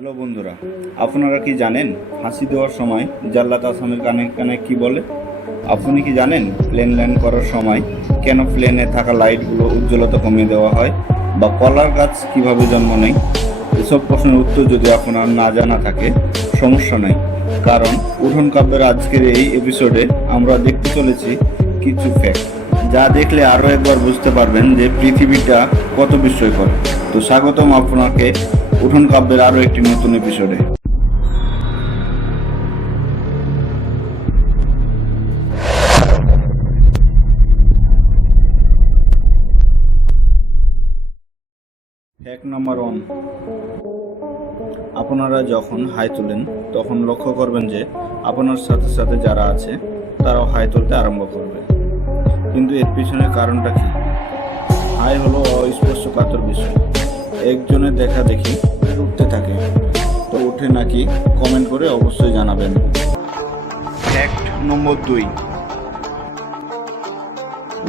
Hello বন্ধুরা, আপনারা কি জানেন ফাঁসি দেওয়ার সময় জাল্লাত আসামির কানে কানে কি বলে? আপনি কি জানেন প্লেন ল্যান্ড করার সময় কেন প্লেনে থাকা লাইটগুলো উজ্জ্বলতা কমিয়ে দেওয়া হয়, বা কলার গাছ কিভাবে জন্ম নেয়? এসব প্রশ্নের উত্তর যদি আপনার না জানা থাকে সমস্যা নেই, কারণ উঠোন কাব্যের আজকের এই এপিসোডে আমরা দেখতে চলেছি কিছু ফ্যাক্ট, যা দেখলে আরও একবার বুঝতে পারবেন যে পৃথিবীটা কত বিস্ময়কর। তো স্বাগতম আপনাকে উঠোন কাব্যের আরও একটি নতুন এপিসোডে। ফ্যাক্ট নাম্বার 1, আপনারা যখন হাই তোলেন তখন লক্ষ্য করবেন যে আপনার সাথে সাথে যারা আছে তারাও হাই তুলতে আরম্ভ করবে। কিন্তু এর পিছনের কারণটা কি? হাই হলো অস্পর্শকাতর বিষয়। একজনের দেখা দেখি উঠতে থাকে, তো উঠে নাকি? কমেন্ট করে অবশ্যই জানাবেন। ফ্যাক্ট নম্বর 2,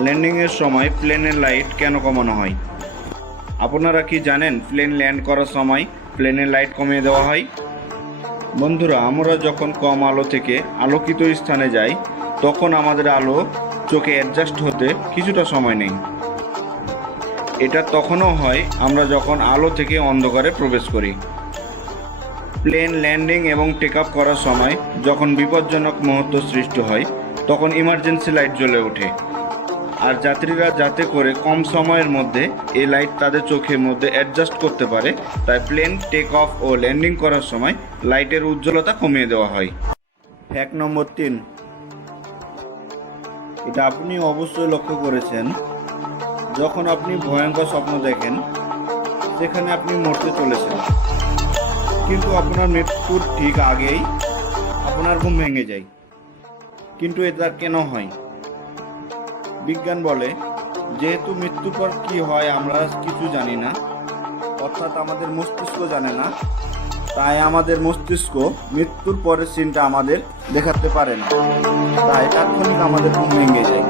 ল্যান্ডিংয়ের সময় প্লেনের লাইট কেন কমানো হয়? আপনারা কি জানেন প্লেন ল্যান্ড করার সময় প্লেনের লাইট কমিয়ে দেওয়া হয়? বন্ধুরা, আমরা যখন কম আলো থেকে আলোকিত স্থানে যাই তখন আমাদের আলো চোখে অ্যাডজাস্ট হতে কিছুটা সময় নেই। এটা তখনও হয় আমরা যখন আলো থেকে অন্ধকারে প্রবেশ করি। প্লেন ল্যান্ডিং এবং টেক আপ করার সময় যখন বিপজ্জনক মুহূর্ত সৃষ্টি হয় তখন ইমার্জেন্সি লাইট জ্বলে ওঠে, আর যাত্রীরা যাতে করে কম সময়ের মধ্যে এই লাইট তাদের চোখের মধ্যে অ্যাডজাস্ট করতে পারে, তাই প্লেন টেক অফ ও ল্যান্ডিং করার সময় লাইটের উজ্জ্বলতা কমিয়ে দেওয়া হয়। ফ্যাক্ট নম্বর 3, এটা আপনি অবশ্যই লক্ষ্য করেছেন, যখন আপনি ভয়ঙ্কর স্বপ্ন দেখেন যেখানে আপনি মরতে চলেছেন, কিন্তু আপনার মৃত্যুর ঠিক আগেই আপনার ঘুম ভেঙে যায়। কিন্তু এটা কেন হয়? বিজ্ঞান বলে, যেহেতু মৃত্যুর পর কি হয় আমরা কিছু জানি না, অর্থাৎ আমাদের মস্তিষ্ক জানে না, তাই আমাদের মস্তিষ্ক মৃত্যুর পরের সিনটা আমাদের দেখাতে পারে না, তাই তাৎক্ষণিক আমাদের ঘুম ভেঙে যায়।